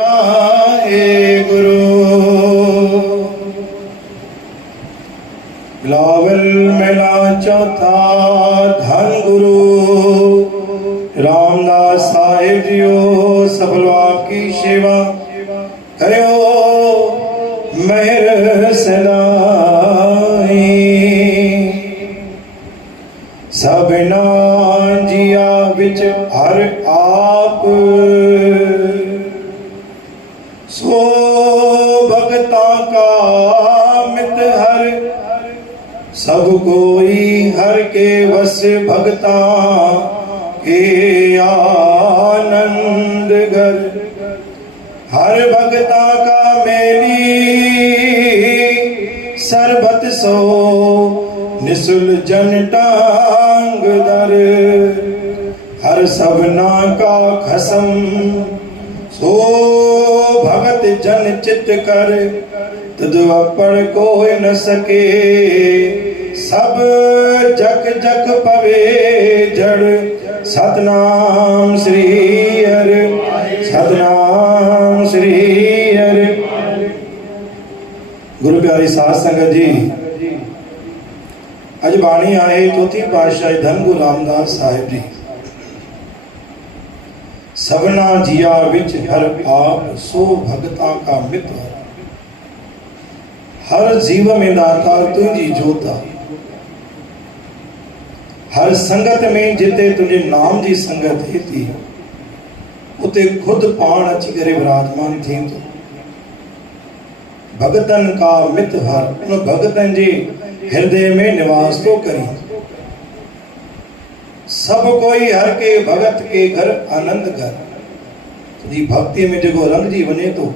हे गुरु बिलावल मेला चौथा धन गुरु रामदास साहिब जियो सफलवा की सेवा करो मेहर सदाई सबना जिया विच हर आप सो भगता का मित हर सब कोई हर के वस भगता के आनंद घर हर भगता का मेली सरबत सो निसुल जन टांग दर हर सबना का खसम सो भगत जन चित कर तुद अपड़ कोई न सके सब जग जग पवे जड़ सतनाम श्री हरि सतनाम श्री हरि। गुरु प्यारी साध संगत जी अज बाणी आए चौथी पातशाही धन गुरु रामदास साहिब जी सबना जिया विच हर आप सो भगता का मित्र हर जीव में दाता तुझी जोता हर संगत में जिते तुझे नाम जी संगत थी उते खुद पाण अची करे विराजमान थी तो भगतन का मित हर उन भगतन जे हृदय में निवास तो करी सब कोई हर के भगत के घर आनंद घर तुझी भक्ति में जो रंग जी वने तो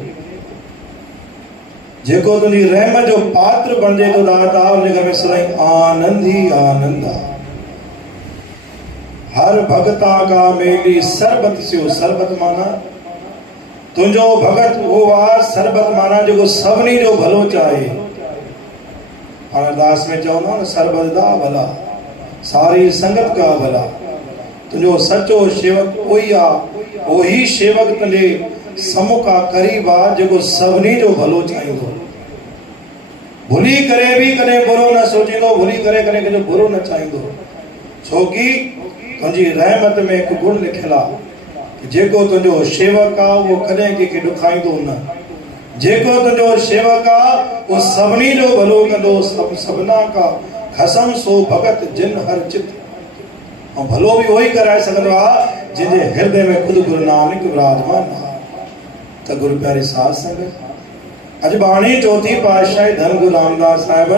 जेको तुझी रहमत जो पात्र बन जे तो दाता उन घर में सदाई आनंद ही आनंद हर भगता का मेली सरबत से सरबत माना तुझो भगत वो आ सरबत माना जो सबनी जो भलो चाहे अरदास में चवंदा न सरबत दा भला सारी संगत का भला तुझो सचो सेवक कोई आ वही सेवक तुझे समुका करीब आ जो सबनी जो भलो चाहींदो भुली करे भी कदे बुरो न सोचींदो भुली करे करे कदे बुरो न चाहींदो छोकी तुझी रहमत में एक गुण लिखियल आ जेको तुझो सेवक आ वो कदे के दुखाईंदो न जेको तुझो सेवक आ वो सबनी जो भलो कंदो सब सबना का खसम सो भगत जिन हर चित और भलो भी वही कराए सकदो आ जिनके हृदय में खुद गुरु नानक विराजमान आ तो गुरु प्यारी साध संगत अज बाणी चौथी पातशाही धन गुरु रामदास साहिब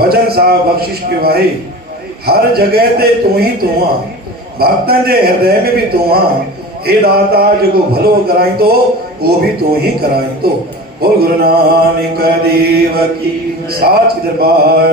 वचन साहब बख्शिश के वाही हर जगह ते तू ही तू आ भक्तन के हृदय में भी तू आ हे दाता जो भलो कराई तो वो भी तू ही कराई तो बोल गुरु नानक देव की साच दरबार।